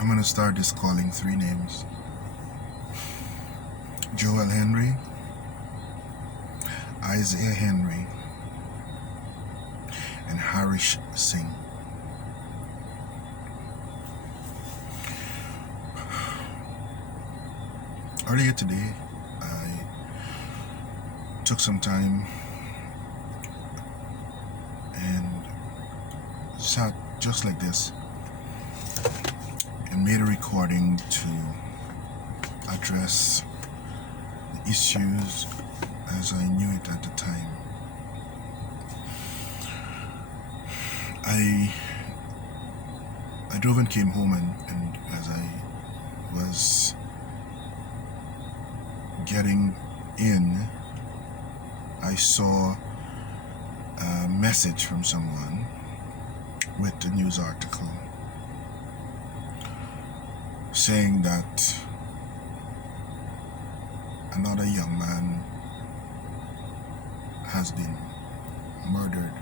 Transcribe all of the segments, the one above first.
I'm gonna start this calling three names: Joel Henry, Isaiah Henry, and Haresh Singh. Earlier today, I took some time and sat just like this and made a recording to address the issues as I knew it at the time. I drove and came home, and as I was getting in, I saw a message from someone with the news article saying that another young man has been murdered,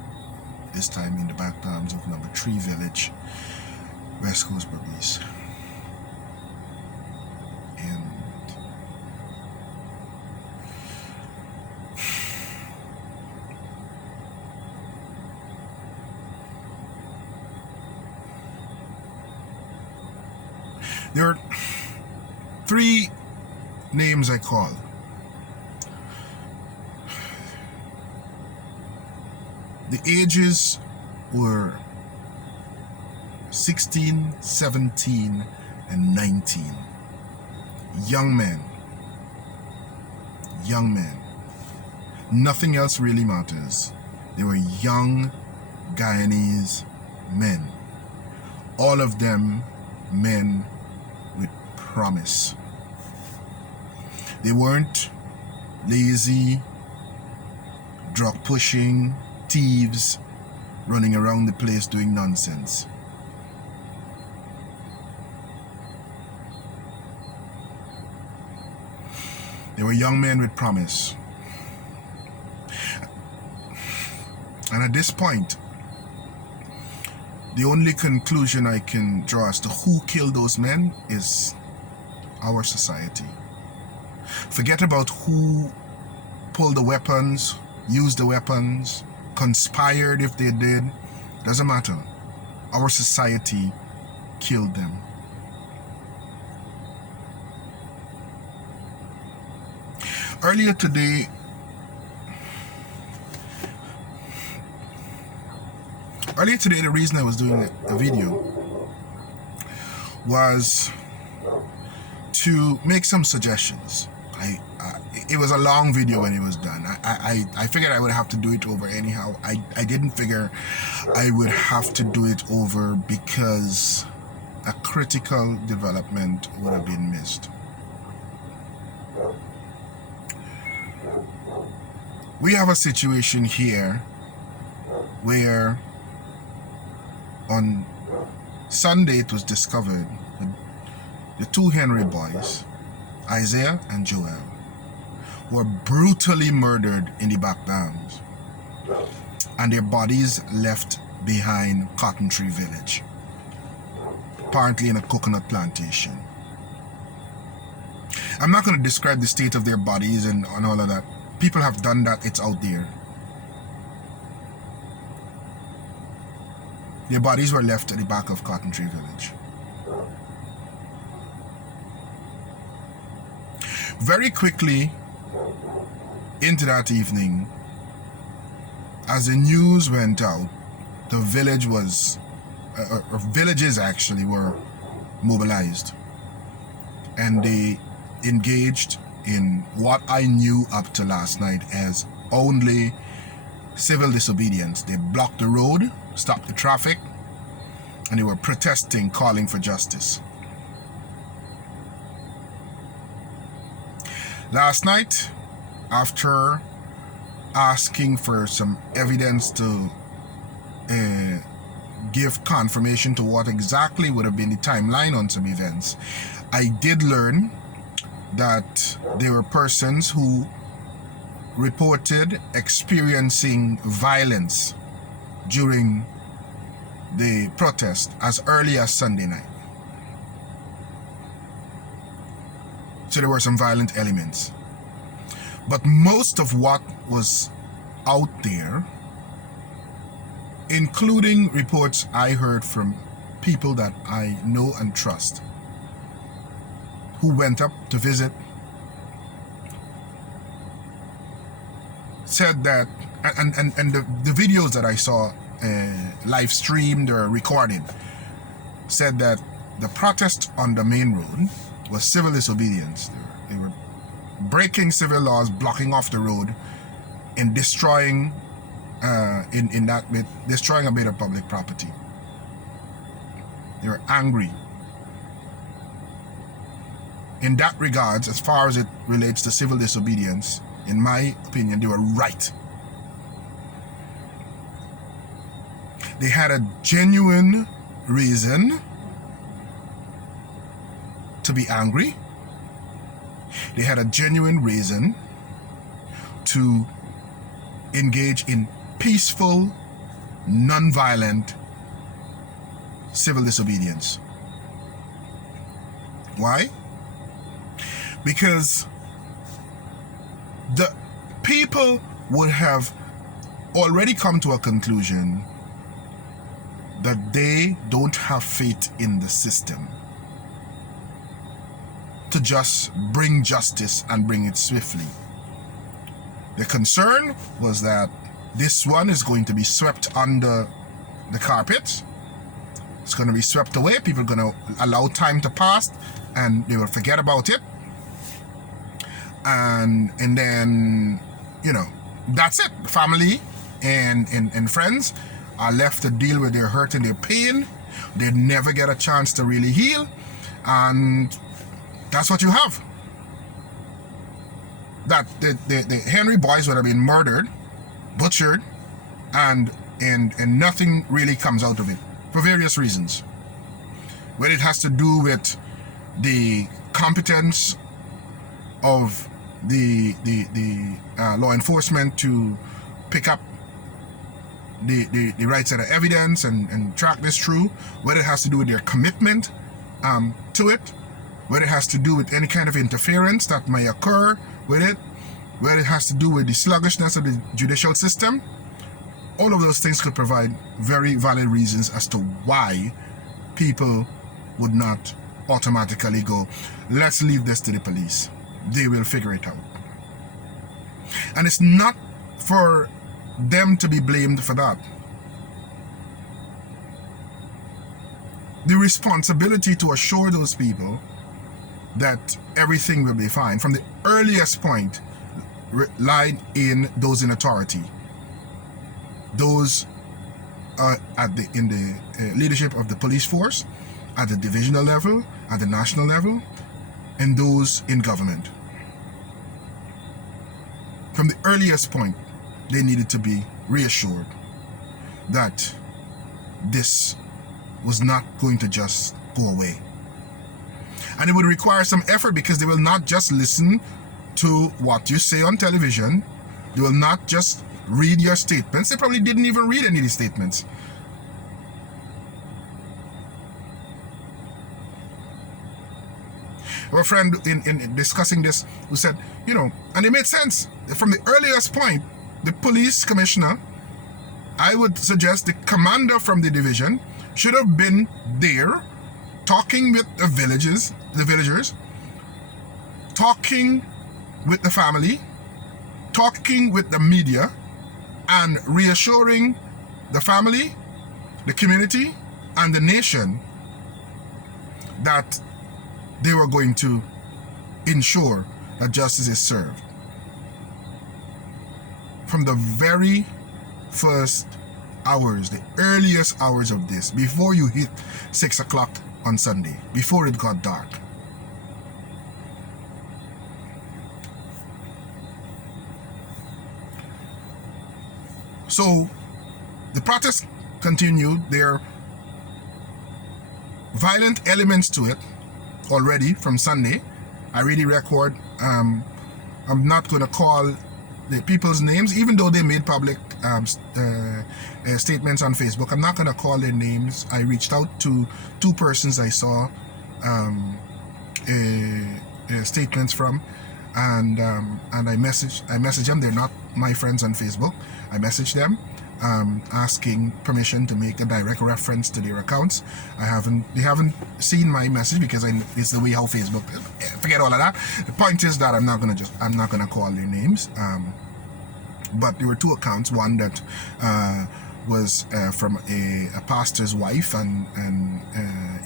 this time in the backdams of number 3 Village, West Coast Berbice. And there are 3 names I call. The ages were 16, 17, and 19. Young men. Young men. Nothing else really matters. They were young Guyanese men. All of them men with promise. They weren't lazy, drug pushing, thieves running around the place doing nonsense. They were young men with promise. And at this point, the only conclusion I can draw as to who killed those men is our society. Forget about who pulled the weapons, used the weapons, conspired if they did. Doesn't matter. Our society killed them. Earlier today, the reason I was doing a video was to make some suggestions. It was a long video when it was done. I figured I would have to do it over anyhow. I didn't figure I would have to do it over because a critical development would have been missed. We have a situation here where on Sunday it was discovered that the 2 Henry boys, Isaiah and Joel, were brutally murdered in the backdams and their bodies left behind Cotton Tree Village, apparently in a coconut plantation. I'm not going to describe the state of their bodies and all of that. People have done that. It's out there. Their bodies were left at the back of Cotton Tree Village. Very quickly into that evening, as the news went out, the village was, or villages actually were mobilized, and they engaged in what I knew up to last night as only civil disobedience. They blocked the road, stopped the traffic, and they were protesting, calling for justice. Last night, after asking for some evidence to give confirmation to what exactly would have been the timeline on some events, I did learn that there were persons who reported experiencing violence during the protest as early as Sunday night. So there were some violent elements. But most of what was out there, including reports I heard from people that I know and trust, who went up to visit, said that, and the videos that I saw live streamed or recorded, said that the protest on the main road was civil disobedience. They were breaking civil laws, blocking off the road, and destroying destroying a bit of public property. They were angry. In that regards, as far as it relates to civil disobedience, in my opinion, they were right. They had a genuine reason to be angry. They had a genuine reason to engage in peaceful, non-violent civil disobedience. Why? Because the people would have already come to a conclusion that they don't have faith in the system to just bring justice and bring it swiftly. The concern was that this one is going to be swept under the carpet. It's going to be swept away. People are going to allow time to pass and they will forget about it. And then, you know, that's it. Family and friends are left to deal with their hurt and their pain. They never get a chance to really heal. And that's what you have. That the Henry boys would have been murdered, butchered, and nothing really comes out of it for various reasons. Whether it has to do with the competence of the law enforcement to pick up the right set of evidence and track this through, whether it has to do with their commitment to it, whether it has to do with any kind of interference that may occur with it, whether it has to do with the sluggishness of the judicial system. All of those things could provide very valid reasons as to why people would not automatically go, let's leave this to the police. They will figure it out. And it's not for them to be blamed for that. The responsibility to assure those people that everything will be fine from the earliest point lied in those in authority, those in the leadership of the police force, at the divisional level, at the national level, and those in government. From the earliest point, they needed to be reassured that this was not going to just go away. And it would require some effort because they will not just listen to what you say on television. They will not just read your statements. They probably didn't even read any of these statements. Our friend in discussing this who said, you know, and it made sense. From the earliest point, the police commissioner, I would suggest the commander from the division, should have been there talking with the villagers, talking with the family, talking with the media, and reassuring the family, the community, and the nation that they were going to ensure that justice is served. From the very first hours, the earliest hours of this, before you hit 6 o'clock on Sunday, before it got dark. So the protests continued. There are violent elements to it already from Sunday. I really record. I'm not going to call the people's names, even though they made public statements on Facebook. I'm not going to call their names. I reached out to two persons I saw statements from, and I messaged them. They're not my friends on Facebook. I messaged them asking permission to make a direct reference to their accounts. They haven't seen my message because it's the way how Facebook. Forget all of that. The point is that I'm not gonna call their names. But there were two accounts. One that was from a pastor's wife, and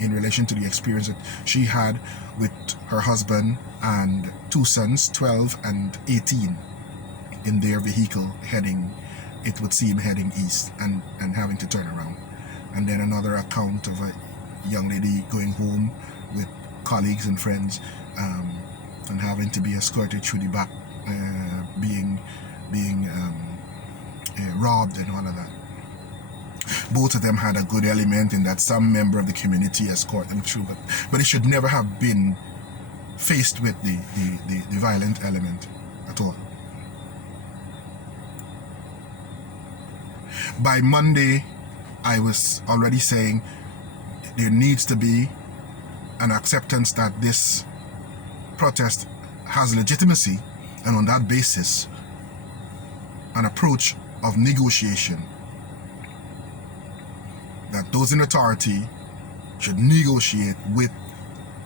in relation to the experience that she had with her husband and two sons, 12 and 18, in their vehicle heading east and having to turn around. And then another account of a young lady going home with colleagues and friends, and having to be escorted through the back, being robbed and all of that. Both of them had a good element in that some member of the community escorted them through, but it should never have been faced with the violent element at all. By Monday, I was already saying there needs to be an acceptance that this protest has legitimacy, and on that basis, an approach of negotiation, that those in authority should negotiate with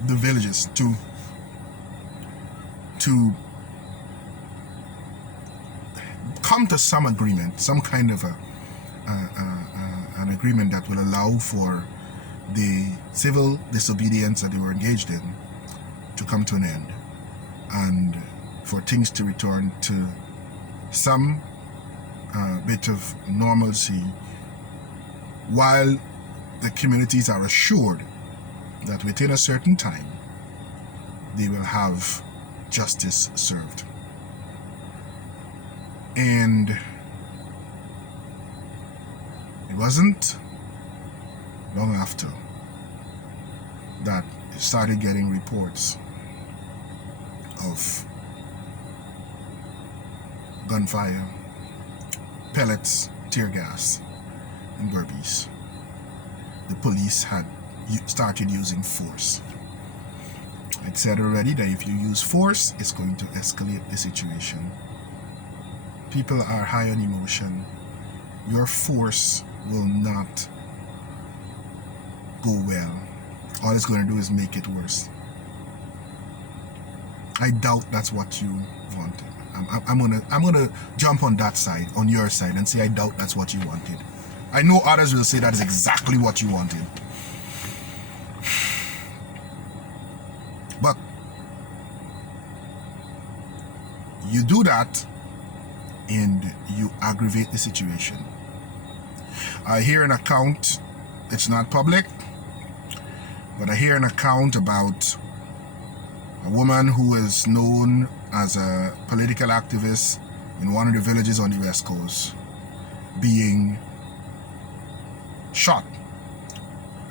the villages to come to some agreement, some kind of an agreement that will allow for the civil disobedience that they were engaged in to come to an end, and for things to return to some bit of normalcy, while the communities are assured that within a certain time they will have justice served. And it wasn't long after that it started getting reports of gunfire, pellets, tear gas in Berbice. The police had started using force. I'd said already that if you use force, it's going to escalate the situation. People are high on emotion. Your force will not go well. All it's going to do is make it worse. I doubt that's what you wanted. I'm gonna jump on that side, on your side, and say I doubt that's what you wanted. I know others will say that is exactly what you wanted. But you do that and you aggravate the situation. I hear an account, it's not public, but I hear an account about a woman who is known as a political activist in one of the villages on the West Coast being shot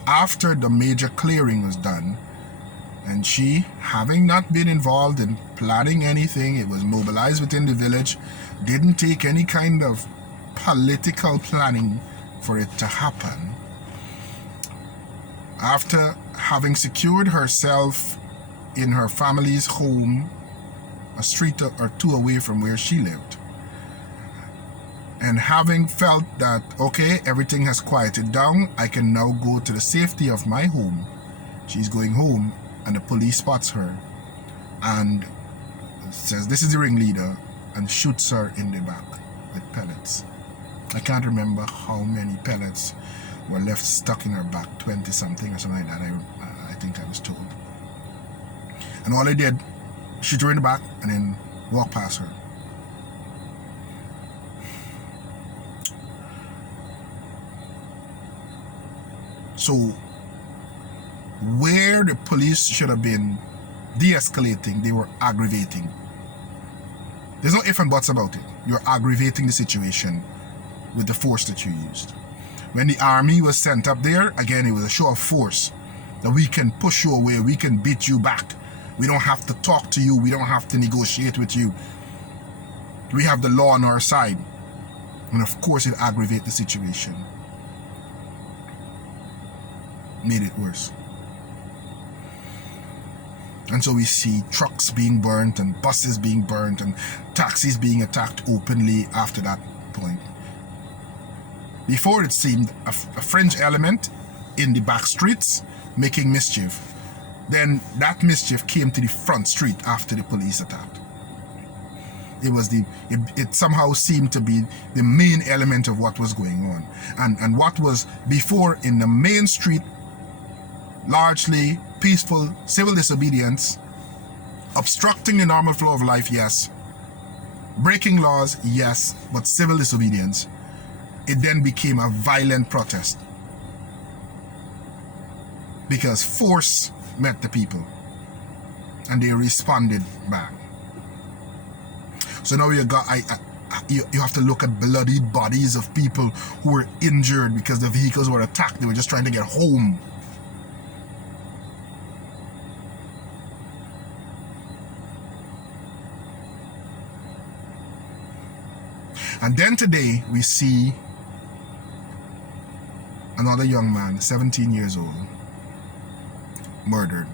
after the major clearing was done, and she, having not been involved in planning anything, it was mobilized within the village, didn't take any kind of political planning for it to happen. After having secured herself in her family's home, a street or two away from where she lived, and having felt that, okay, everything has quieted down, I can now go to the safety of my home. She's going home, and the police spots her and says this is the ringleader, and shoots her in the back with pellets. I can't remember how many pellets were left stuck in her back, 20 something or something like that, I think I was told. And all they did, shoot her in the back and then walk past her. So where the police should have been de-escalating, they were aggravating. There's no ifs and buts about it. You're aggravating the situation with the force that you used. When the army was sent up there, again, it was a show of force, that we can push you away, we can beat you back. We don't have to talk to you, we don't have to negotiate with you. We have the law on our side. And of course it aggravated the situation. Made it worse. And so we see trucks being burnt and buses being burnt and taxis being attacked openly after that point. Before, it seemed a fringe element in the back streets making mischief. Then that mischief came to the front street after the police attacked. It somehow seemed to be the main element of what was going on. And what was before in the main street, largely peaceful civil disobedience, obstructing the normal flow of life, yes. Breaking laws, yes, but civil disobedience. It then became a violent protest. Because force met the people. And they responded back. So now you have to look at bloodied bodies of people who were injured because the vehicles were attacked. They were just trying to get home. And then today we see another young man, 17 years old, murdered.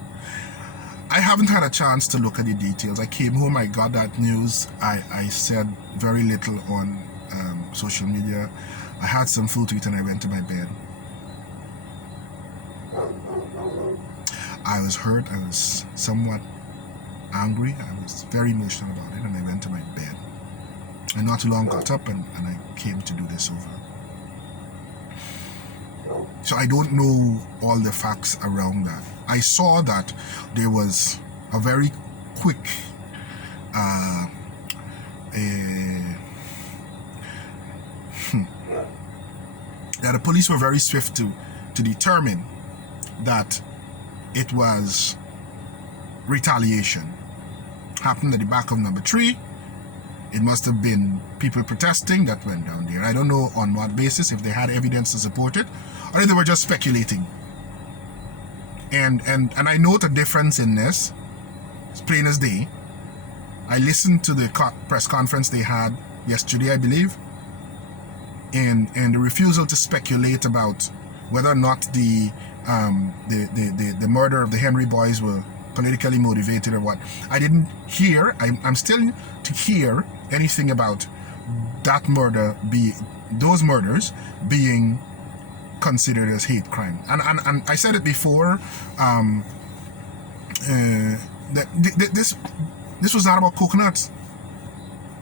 I haven't had a chance to look at the details. I came home, I got that news. I said very little on social media. I had some food to eat and I went to my bed. I was hurt, I was somewhat angry, I was very emotional about it, and I went to my bed. And not too long got up and I came to do this over. So I don't know all the facts around that. I saw that there was a very quick that the police were very swift to determine that it was retaliation. Happened at the back of number 3. It must have been people protesting that went down there. I don't know on what basis, if they had evidence to support it, or if they were just speculating. And I note a difference in this. It's plain as day. I listened to the press conference they had yesterday, I believe, and the refusal to speculate about whether or not the murder of the Henry boys were politically motivated or what. I didn't hear. I'm still to hear anything about that murder those murders being considered as hate crime. And I said it before, that this was not about coconuts.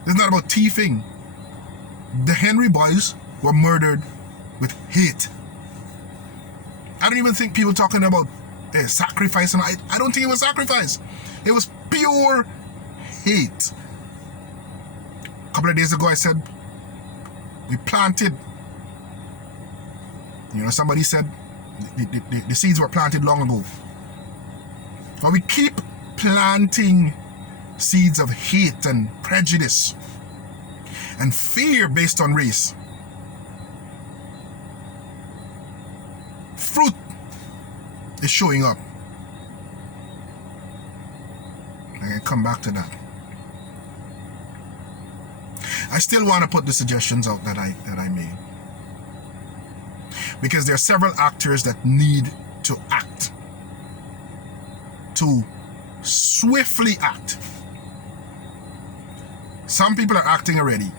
This is not about thieving. The Henry boys were murdered with hate. I don't even think people talking about sacrifice, and I don't think it was sacrifice. It was pure hate. A couple of days ago I said we planted, somebody said the seeds were planted long ago. But we keep planting seeds of hate and prejudice and fear based on race. Fruit is showing up. I can come back to that. I still want to put the suggestions out that I made, because there are several actors that need to act, to swiftly act. Some people are acting already.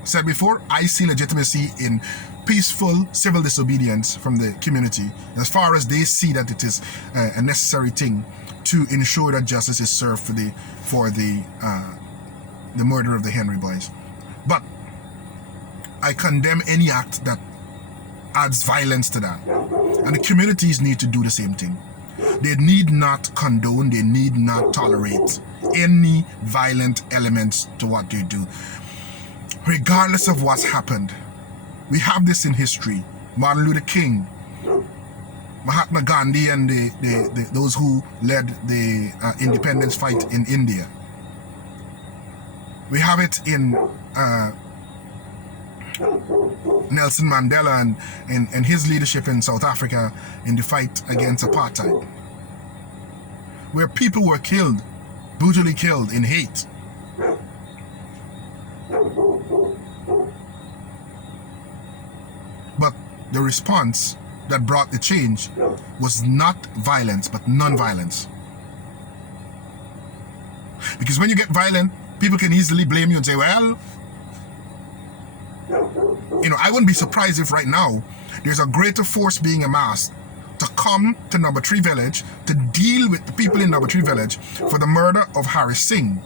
I said before, I see legitimacy in peaceful civil disobedience from the community, as far as they see that it is a necessary thing to ensure that justice is served for the murder of the Henry boys. But I condemn any act that adds violence to that, and the communities need to do the same thing. They need not condone, they need not tolerate any violent elements to what they do, regardless of what's happened. We have this in history. Martin Luther King, Mahatma Gandhi, and those who led the independence fight in India. We have it in Nelson Mandela and his leadership in South Africa in the fight against apartheid, where people were killed, brutally killed in hate. But the response that brought the change was not violence, but non-violence. Because when you get violent, people can easily blame you and say, well, I wouldn't be surprised if right now there's a greater force being amassed to come to number 3 village to deal with the people in number 3 village for the murder of Haresh Singh.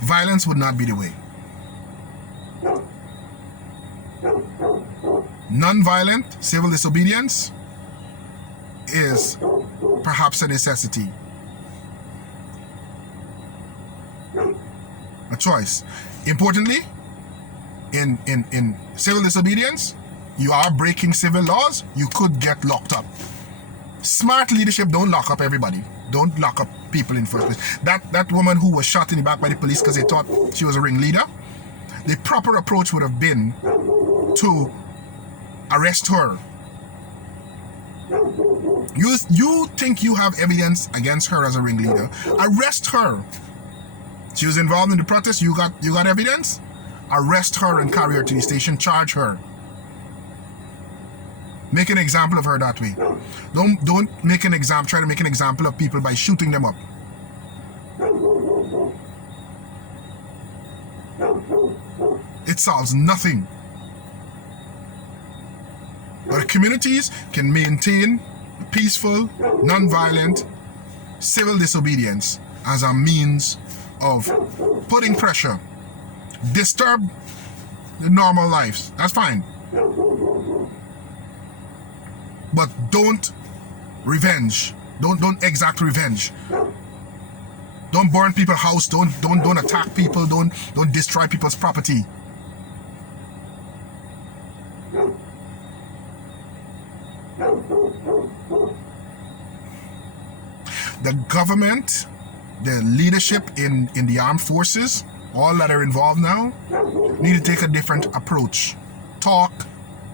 Violence would not be the way. Non-violent civil disobedience is perhaps a necessity. A choice. Importantly, in civil disobedience, you are breaking civil laws, you could get locked up. Smart leadership don't lock up everybody. Don't lock up people in first place. That woman who was shot in the back by the police because they thought she was a ringleader, the proper approach would have been to arrest her. You think you have evidence against her as a ringleader? Arrest her. She was involved in the protest. You got evidence? Arrest her and carry her to the station. Charge her. Make an example of her that way. Don't make an example. Try to make an example of people by shooting them up. It solves nothing. But communities can maintain peaceful, non-violent civil disobedience as a means of putting pressure, disturb the normal lives. That's fine. But don't revenge. Don't exact revenge. Don't burn people's house. Don't attack people. Don't destroy people's property. The government, the leadership in the armed forces, all that are involved now, need to take a different approach. Talk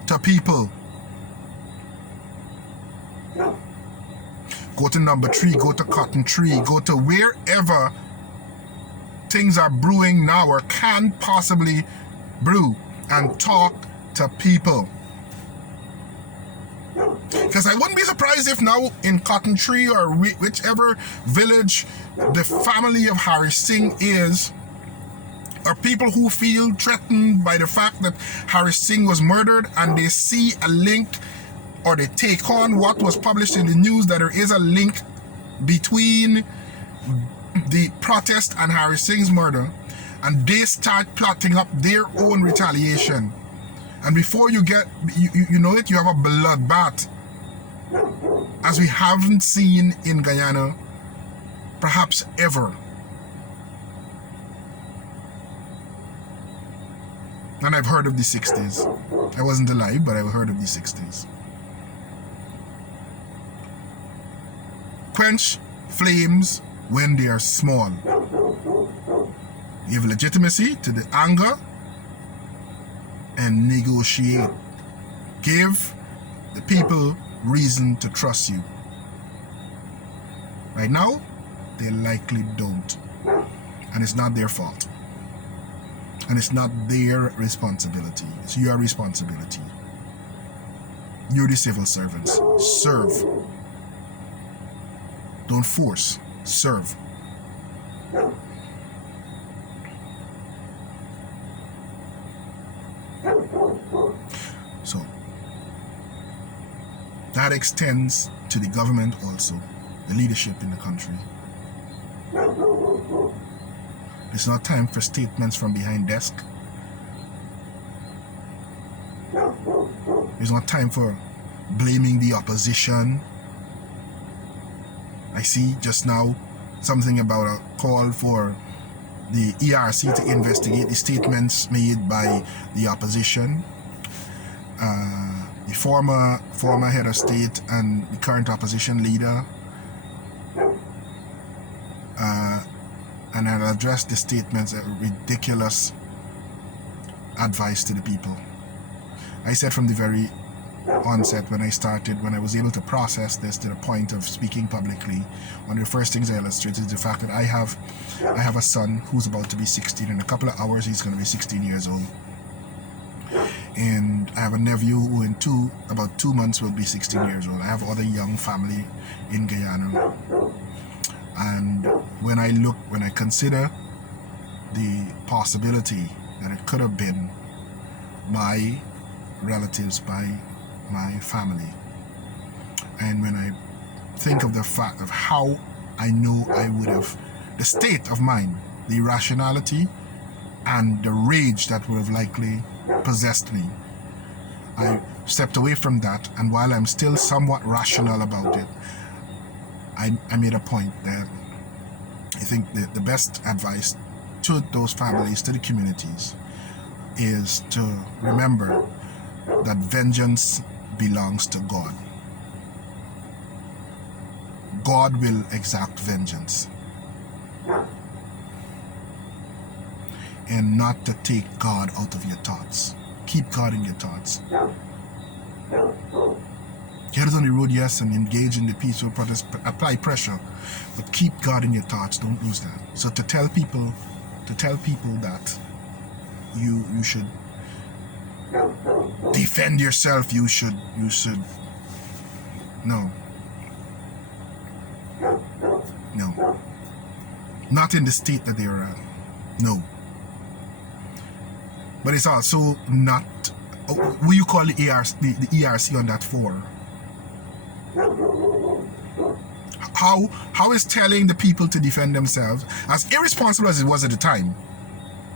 to people. Go to number 3, go to Cotton Tree, go to wherever things are brewing now or can possibly brew, and talk to people. Because I wouldn't be surprised if now in Cotton Tree or whichever village the family of Haresh Singh is, are people who feel threatened by the fact that Haresh Singh was murdered, and they see a link, or they take on what was published in the news, that there is a link between the protest and Haresh Singh's murder, and they start plotting up their own retaliation. And before you get, you know it, you have a bloodbath, as we haven't seen in Guyana, perhaps ever. And I've heard of the 60s. I wasn't alive, but I've heard of the 60s. Quench flames when they are small. Give legitimacy to the anger and negotiate. Give the people reason to trust you. Right now, they likely don't. And it's not their fault. And it's not their responsibility. It's your responsibility. You're the civil servants. Serve. Don't force. Serve. So, that extends to the government also, the leadership in the country. It's not time for statements from behind desk. It's not time for blaming the opposition. I see just now something about a call for the ERC to investigate the statements made by the opposition. The former head of state and the current opposition leader, and I'll address the statements of ridiculous advice to the people. I said from the very onset, when I was able to process this to the point of speaking publicly, one of the first things I illustrated is the fact that I have a son who's about to be 16. In a couple of hours, he's going to be 16 years old. And I have a nephew who in about 2 months will be 16 years old. I have other young family in Guyana. And when I consider the possibility that it could have been my relatives, my family, and when I think of the fact of how I know I would have, the state of mind, the irrationality and the rage that would have likely possessed me, I stepped away from that, and while I'm still somewhat rational about it, I made a point that I think the best advice to those families, to the communities, is to remember that vengeance belongs to God. God will exact vengeance. And not to take God out of your thoughts. Keep God in your thoughts. Get on the road, yes, and engage in the peaceful protest, apply pressure, but keep God in your thoughts. Don't lose that. So to tell people that you should defend yourself, you should no, not in the state that they are at. No. But it's also not what you call the ERC on that for. How is telling the people to defend themselves, as irresponsible as it was at the time,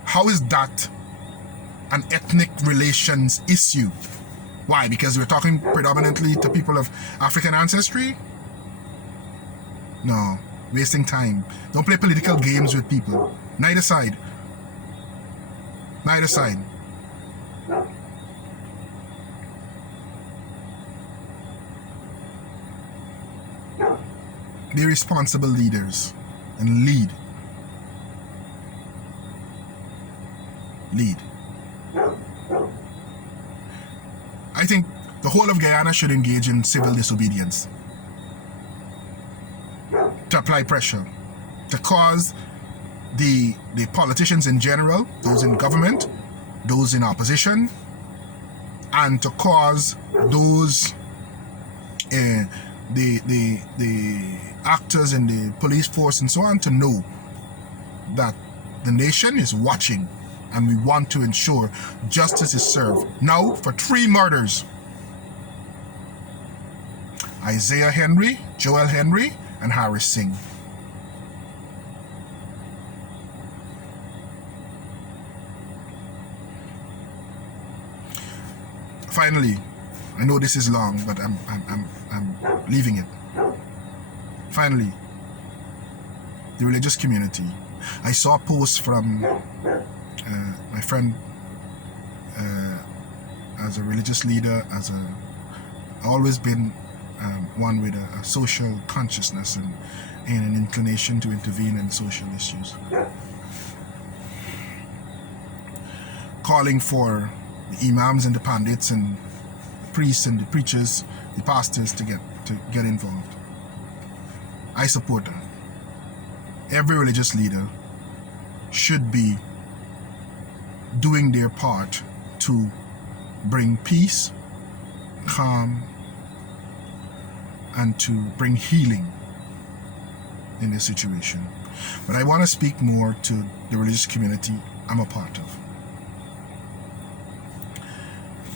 how is that an ethnic relations issue? Why? Because we're talking predominantly to people of African ancestry? No, wasting time. Don't play political games with people. Neither side. Neither side. Be responsible leaders and lead. Lead. I think the whole of Guyana should engage in civil disobedience to apply pressure, to cause the politicians in general, those in government, those in opposition, and to cause those the actors in the police force and so on to know that the nation is watching and we want to ensure justice is served. Now, for 3 murders: Isaiah Henry, Joel Henry, and Haresh Singh. Finally, I know this is long, but I'm leaving it. Finally, the religious community. I saw a post from my friend as a religious leader, always been one with a social consciousness and an inclination to intervene in social issues, calling for the imams and the pandits and the priests and the preachers, the pastors to get involved. I support that. Every religious leader should be doing their part to bring peace, calm, and to bring healing in this situation. But I want to speak more to the religious community I'm a part of.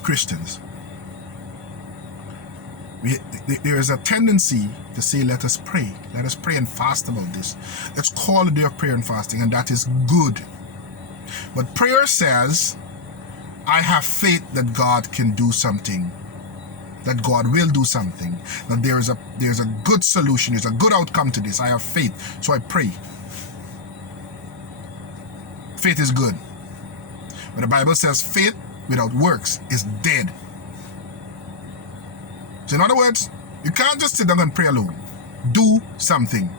Christians. There is a tendency to say, let us pray and fast about this. Let's call a day of prayer and fasting, and that is good. But prayer says, I have faith that God can do something, that God will do something, that there's a good solution, there's a good outcome to this. I have faith, so I pray. Faith is good. But the Bible says faith without works is dead. So in other words, you can't just sit down and pray alone. Do something.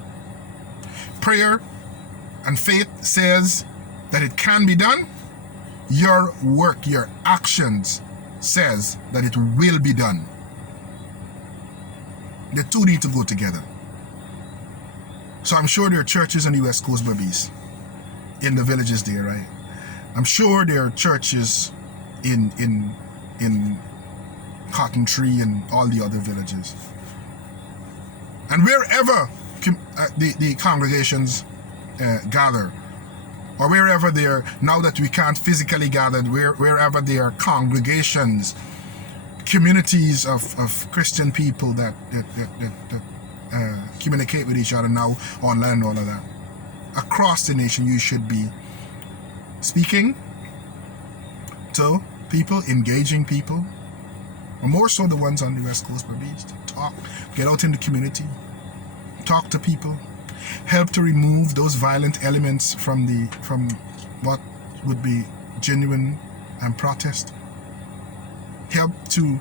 Prayer and faith says that it can be done. Your work, your actions says that it will be done. The two need to go together. So I'm sure there are churches on the West Coast Berbice, in the villages there, right? I'm sure there are churches in Cotton Tree and all the other villages. And wherever the congregations gather, or wherever they're, now that we can't physically gather, wherever there are congregations, communities of Christian people that communicate with each other now online and all of that, across the nation, you should be speaking to people, engaging people, or more so the ones on the West Coast Berbice. Talk, get out in the community, talk to people, help to remove those violent elements from what would be genuine and protest. Help to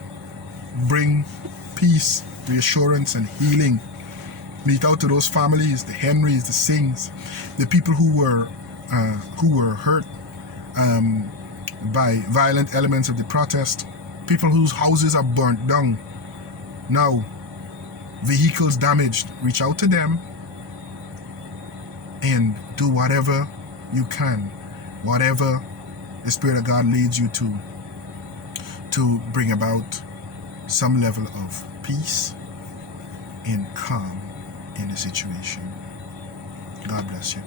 bring peace, reassurance, and healing. Reach out to those families, the Henrys, the Singhs, the people who were hurt by violent elements of the protest, people whose houses are burnt down, now vehicles damaged. Reach out to them and do whatever you can, whatever the Spirit of God leads you to bring about some level of peace and calm in the situation. God bless you.